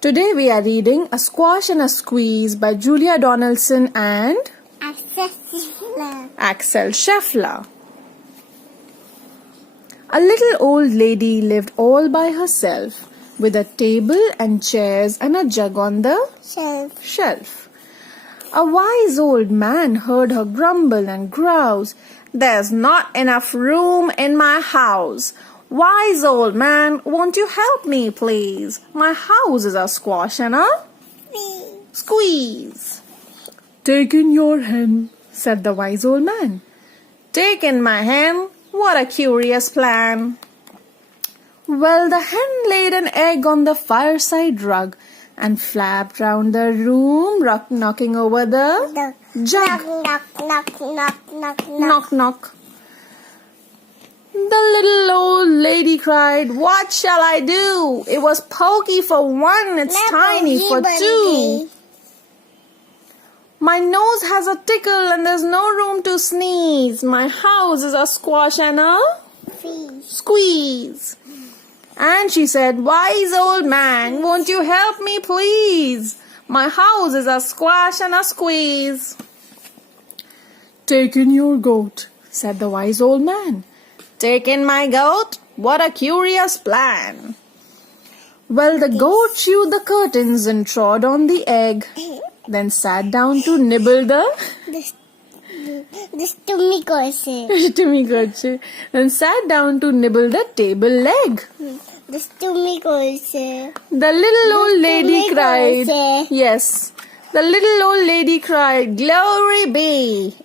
Today we are reading A Squash and a Squeeze by Julia Donaldson and Axel Scheffler. A little old lady lived all by herself, with a table and chairs and a jug on the shelf. A wise old man heard her grumble and grouse, "There's not enough room in my house. Wise old man, won't you help me, please? My house is a squash and a squeeze." "Take in your hen," said the wise old man. "Take in my hen? What a curious plan." Well, the hen laid an egg on the fireside rug and flapped round the room, knocking over the jug. Knock, knock. The little old lady cried, "What shall I do? It was pokey for one, it's tiny for two. My nose has a tickle and there's no room to sneeze. My house is a squash and a squeeze." And she said, "Wise old man, won't you help me, please? My house is a squash and a squeeze." "Take in your goat," said the wise old man. "Take in my goat? What a curious plan." Well, the goat chewed the curtains and trod on the egg, then sat down to nibble the then sat down to nibble the table leg. The little old lady cried. Yes. The little old lady cried, "Glory be!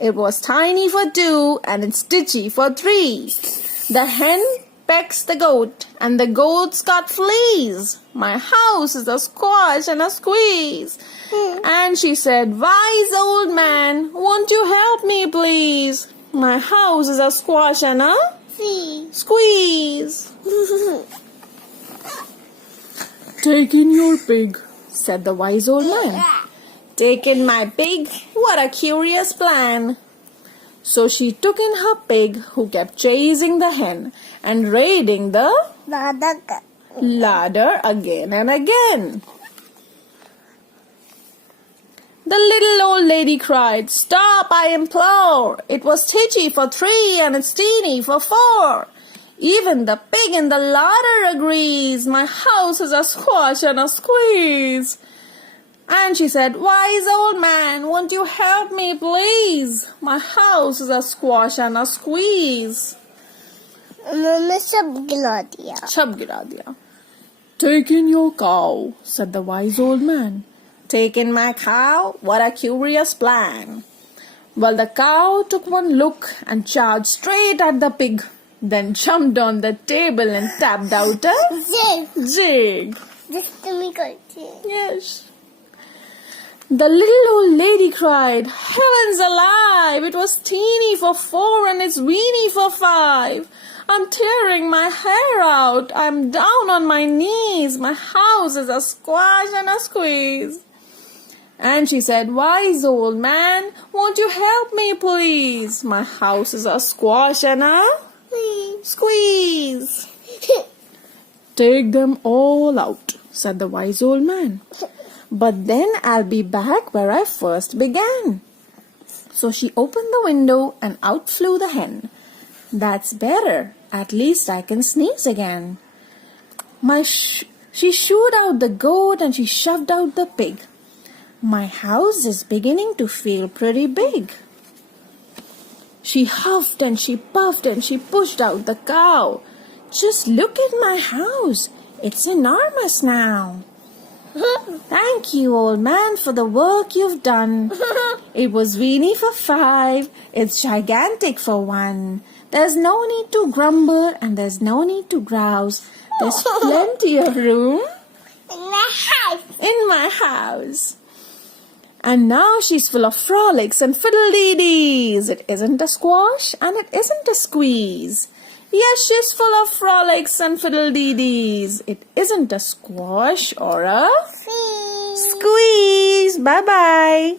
It was tiny for two and it's stitchy for three. The hen pecks the goat and the goat's got fleas. My house is a squash and a squeeze." And she said, "Wise old man, won't you help me, please? My house is a squash and a squeeze." "Take in your pig," said the wise old man. "Take in my pig? What a curious plan." So she took in her pig, who kept chasing the hen and raiding the ladder again and again. The little old lady cried, "Stop, I implore! It was titchy for three and it's teeny for four. Even the pig in the larder agrees. My house is a squash and a squeeze." And she said, "Wise old man, won't you help me, please? My house is a squash and a squeeze." छप गिरा दिया. "Take in your cow," said the wise old man. "Take in my cow? What a curious plan." Well, the cow took one look and charged straight at the pig, then jumped on the table and tapped out a jig. Yes. The little old lady cried, "Heavens alive! It was teeny for four and it's weeny for five. I'm tearing my hair out. I'm down on my knees. My house is a squash and a squeeze." And she said, "Wise old man, won't you help me, please? My house is a squash and a squeeze." "Take them all out," said the wise old man. "But then I'll be back where I first began." So she opened the window and out flew the hen. "That's better. At least I can sneeze again." She shooed out the goat and she shoved out the pig. "My house is beginning to feel pretty big." She huffed and she puffed and she pushed out the cow. "Just look at my house. It's enormous now." "Thank you, old man, for the work you've done. It was weeny for five. It's gigantic for one. There's no need to grumble and there's no need to grouse. There's plenty of room in my house. And now she's full of frolics and fiddle-dee-dees. It isn't a squash and it isn't a squeeze. Yes, she's full of frolics and fiddle-dee-dees. It isn't a squash or a squeeze. Bye-bye.